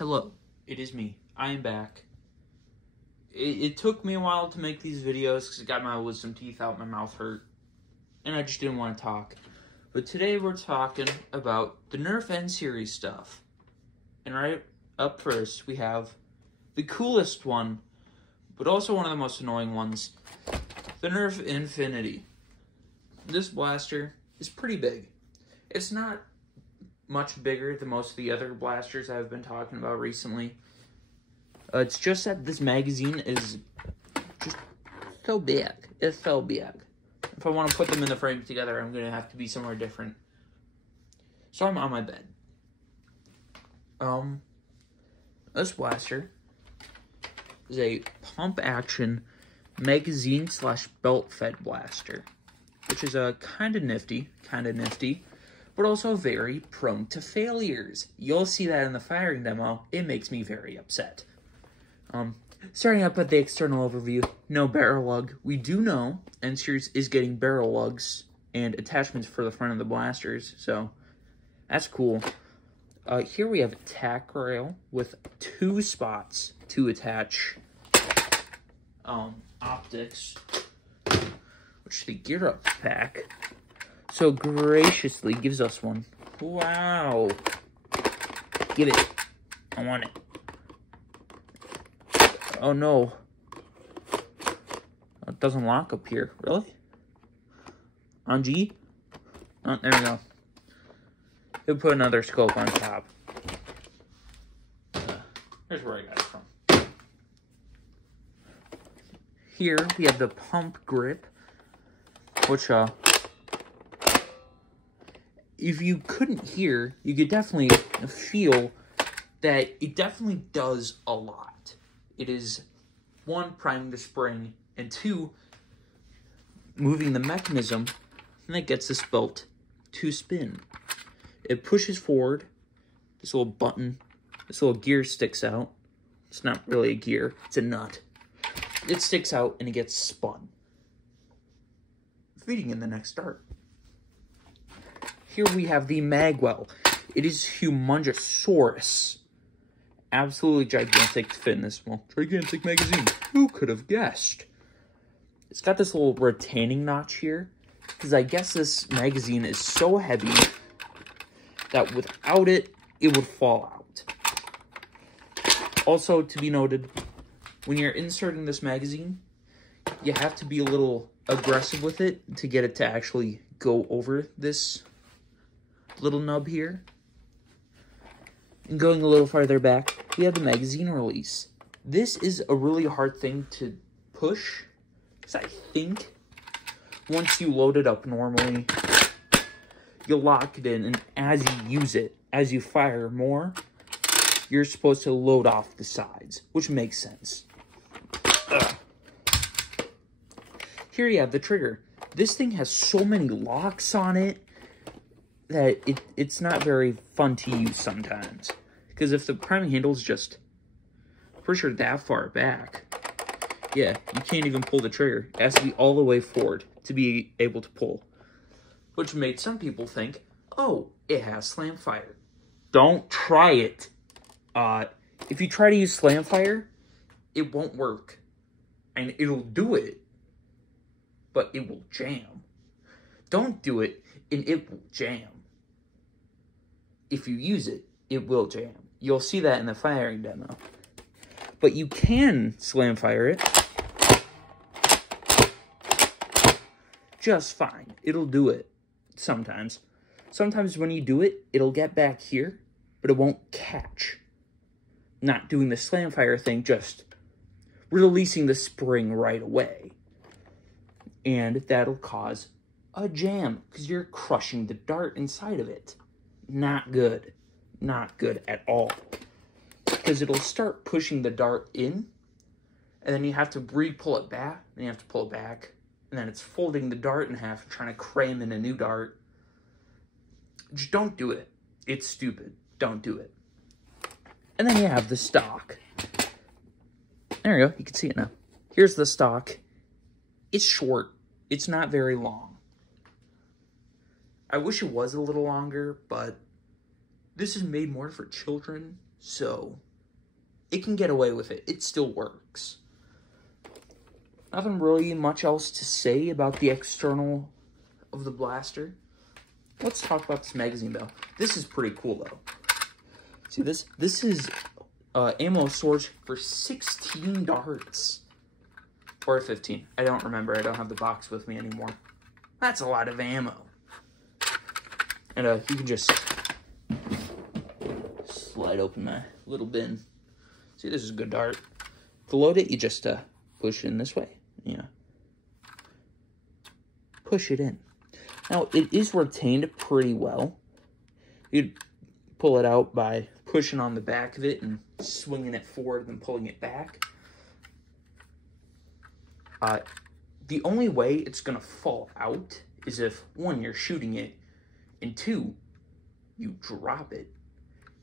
Hello, it is me. I am back. It took me a while to make these videos because I got my wisdom teeth out, my mouth hurt, and I just didn't want to talk. But today we're talking about the Nerf N series stuff. And right up first, we have the coolest one, but also one of the most annoying ones, the Nerf Infinity. This blaster is pretty big. It's not much bigger than most of the other blasters I've been talking about recently. It's just that this magazine is just so big. It's so big. If I want to put them in the frame together, I'm going to have to be somewhere different. So I'm on my bed. This blaster is a pump action magazine / belt fed blaster, which is kind of nifty, but also very prone to failures. You'll see that in the firing demo. It makes me very upset. Starting up with the external overview, no barrel lug. We do know N-Series is getting barrel lugs and attachments for the front of the blasters, so that's cool. Here we have a tack rail with 2 spots to attach optics, which the Gear Up pack so graciously gives us one. Wow. Get it. I want it. Oh no. It doesn't lock up here. Really? On G? Oh, there we go. We'll put another scope on top. Here's where I got it from. Here we have the pump grip, which if you couldn't hear, you could definitely feel that it definitely does a lot. It is, 1, priming the spring, and 2, moving the mechanism, and that gets this belt to spin. It pushes forward, this little button, this little gear sticks out. It's not really a gear, it's a nut. It sticks out and it gets spun, feeding in the next dart. Here we have the Magwell. It is humongous. Absolutely gigantic to fit in this small, gigantic magazine. Who could have guessed? It's got this little retaining notch here, because I guess this magazine is so heavy that without it, it would fall out. Also, to be noted, when you're inserting this magazine, you have to be a little aggressive with it to get it to actually go over this little nub here. And going a little farther back, we have the magazine release. This is a really hard thing to push, because I think once you load it up normally, you'll lock it in, and as you use it, as you fire more, you're supposed to load off the sides, which makes sense. Here you have the trigger. This thing has so many locks on it that it's not very fun to use sometimes. Because if the priming handle is just pushed that far back, yeah, you can't even pull the trigger. It has to be all the way forward to be able to pull. Which made some people think, oh, it has slam fire. Don't try it. If you try to use slam fire, it won't work. And it'll do it, but it will jam. Don't do it, and it will jam. If you use it, it will jam. You'll see that in the firing demo. But you can slam fire it just fine. It'll do it sometimes. Sometimes when you do it, it'll get back here, but it won't catch. Not doing the slam fire thing, just releasing the spring right away. And that'll cause a jam, because you're crushing the dart inside of it. Not good. Not good at all. Because it'll start pushing the dart in, and then you have to re-pull it back, and you have to pull it back, and then it's folding the dart in half and trying to cram in a new dart. Just don't do it. It's stupid. Don't do it. And then you have the stock. There you go. You can see it now. Here's the stock. It's short. It's not very long. I wish it was a little longer, but this is made more for children, so it can get away with it. It still works. Nothing really much else to say about the external of the blaster. Let's talk about this magazine, though. This is pretty cool, though. See, this is ammo storage for 16 darts. Or 15. I don't remember. I don't have the box with me anymore. That's a lot of ammo. And you can just slide open my little bin. See, this is a good dart. To load it, you just push it in this way. Yeah. Push it in. Now, it is retained pretty well. You'd pull it out by pushing on the back of it and swinging it forward and pulling it back. The only way it's going to fall out is if, one, you're shooting it, and two, you drop it.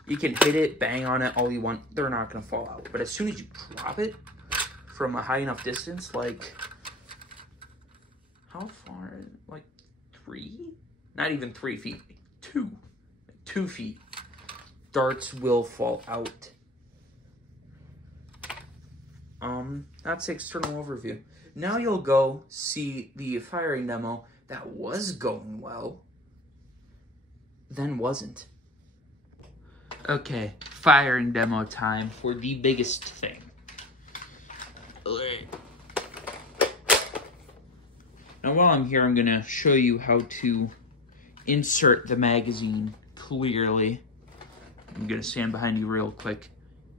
You can hit it, bang on it all you want. They're not going to fall out. But as soon as you drop it from a high enough distance, like, how far? Like 3? Not even 3 feet. 2. 2 feet. Darts will fall out. That's the external overview. Now you'll go see the firing demo that was going well, then wasn't. Okay, firing demo time for the biggest thing. Now while I'm here, I'm gonna show you how to insert the magazine clearly. I'm gonna stand behind you real quick.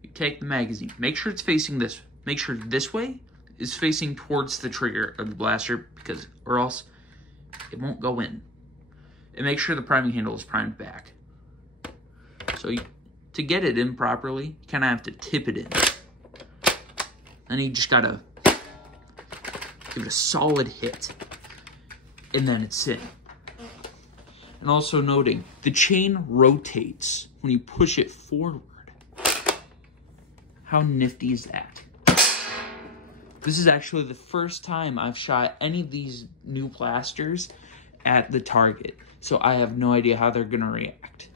You take the magazine, make sure it's facing this. Make sure this way is facing towards the trigger of the blaster, or else it won't go in. And make sure the priming handle is primed back. So to get it in properly, you kind of have to tip it in. Then you just gotta give it a solid hit. And then it's in. And also noting, the chain rotates when you push it forward. How nifty is that? This is actually the first time I've shot any of these new blasters at the target, so I have no idea how they're gonna react.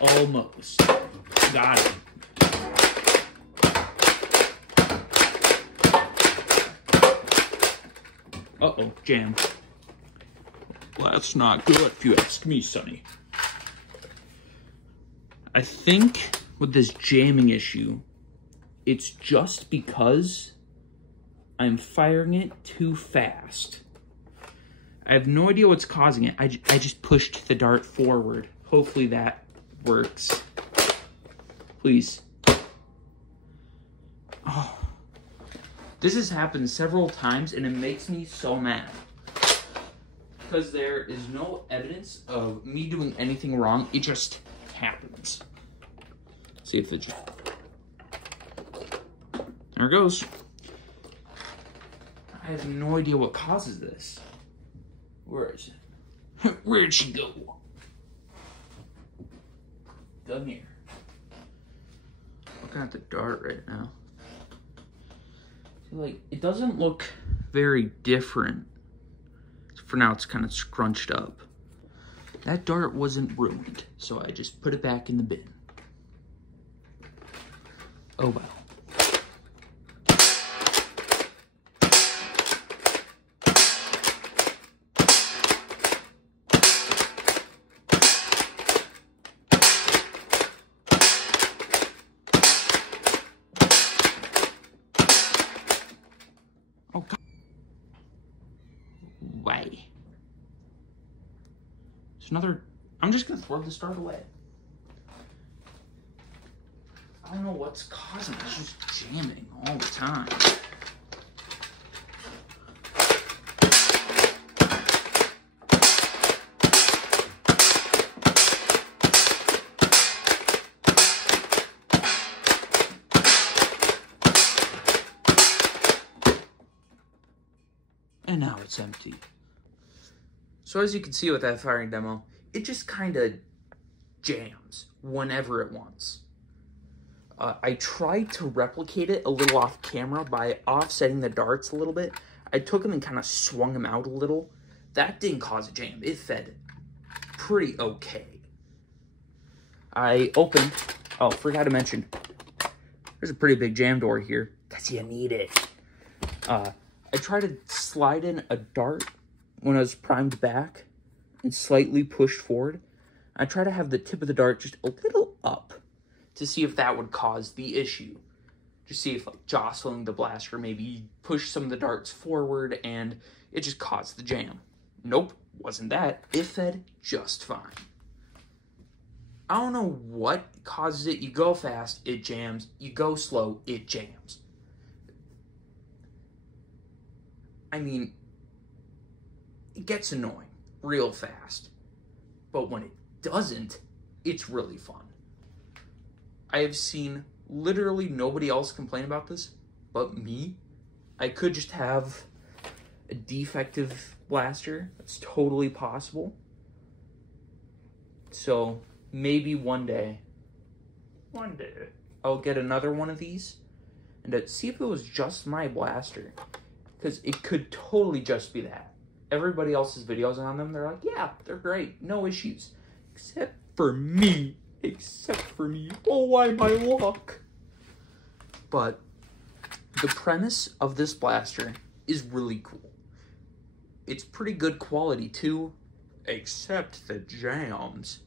Almost. Got it. Uh-oh, jam. Well, that's not good if you ask me, Sonny. I think with this jamming issue, it's just because I'm firing it too fast. I have no idea what's causing it. I just pushed the dart forward. Hopefully that works. Please. Oh. This has happened several times and it makes me so mad. Because there is no evidence of me doing anything wrong. It just happens. See if it just... There it goes. I have no idea what causes this. Where is it? Where'd she go? Down here. Looking at the dart right now. Like, it doesn't look very different. For now, it's kind of scrunched up. That dart wasn't ruined, so I just put it back in the bin. Oh well. Oh, God. Way. There's another... I'm just going to throw this dart away. I don't know what's causing it. It's just jamming all the time. And now it's empty. So as you can see with that firing demo, it just kind of jams whenever it wants. I tried to replicate it a little off camera by offsetting the darts a little bit. I took him and kind of swung him out a little. That didn't cause a jam. It fed pretty okay. I opened, oh, forgot to mention, there's a pretty big jam door here, because you need it. I tried to slide in a dart when I was primed back and slightly pushed forward. I try to have the tip of the dart just a little up to see if that would cause the issue. Just see if like jostling the blaster maybe push some of the darts forward and it just caused the jam. Nope, wasn't that. It fed just fine. I don't know what causes it. You go fast, it jams. You go slow, it jams. I mean, it gets annoying real fast. But when it doesn't, it's really fun. I have seen literally nobody else complain about this but me. I could just have a defective blaster. That's totally possible. So maybe one day I'll get another one of these and see if it was just my blaster, because it could totally just be that. Everybody else's videos on them, they're like, yeah, they're great, no issues, except for me. Oh, why my luck? But the premise of this blaster is really cool. It's pretty good quality too, except the jams.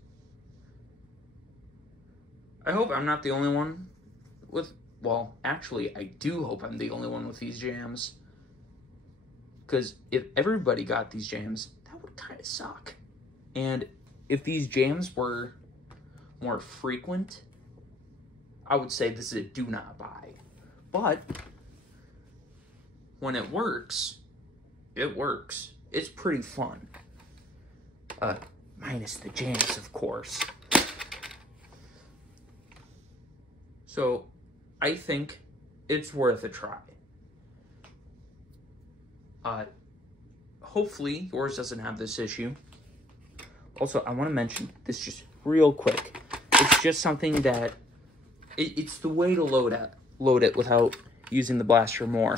I hope I'm not the only one with, well, actually, I do hope I'm the only one with these jams. Because if everybody got these jams, that would kind of suck. And if these jams were more frequent, I would say this is a do not buy. But when it works, it works. It's pretty fun. Minus the jams, of course. So I think it's worth a try. Hopefully yours doesn't have this issue. Also, I want to mention this just real quick. It's just something that it's the way to load it without using the blaster more.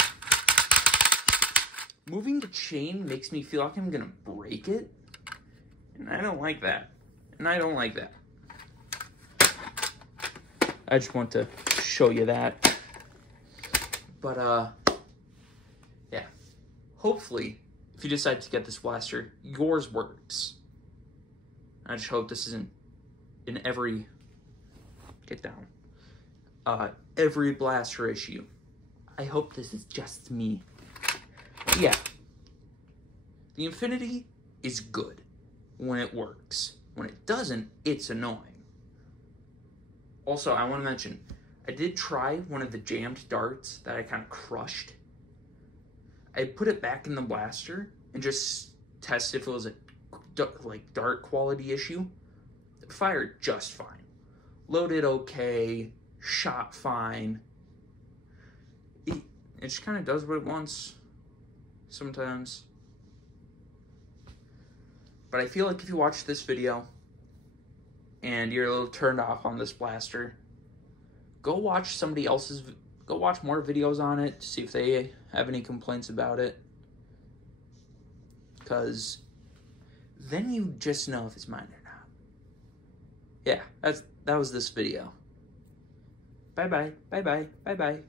Moving the chain makes me feel like I'm gonna break it, and I don't like that. I just want to show you that. But yeah. Hopefully, if you decide to get this blaster, yours works. I just hope this isn't in every, get down, every blaster issue. I hope this is just me. Yeah. The Infinity is good when it works. When it doesn't, it's annoying. Also, I want to mention, I did try one of the jammed darts that I kind of crushed. I put it back in the blaster and just tested if it was a dart quality issue. It fired just fine. Loaded okay, shot fine. It just kind of does what it wants sometimes. But I feel like if you watch this video and you're a little turned off on this blaster, go watch somebody else's, go watch more videos on it to see if they have any complaints about it. Because then you just know if it's mine or not. Yeah, that was this video. Bye-bye, bye-bye, bye-bye.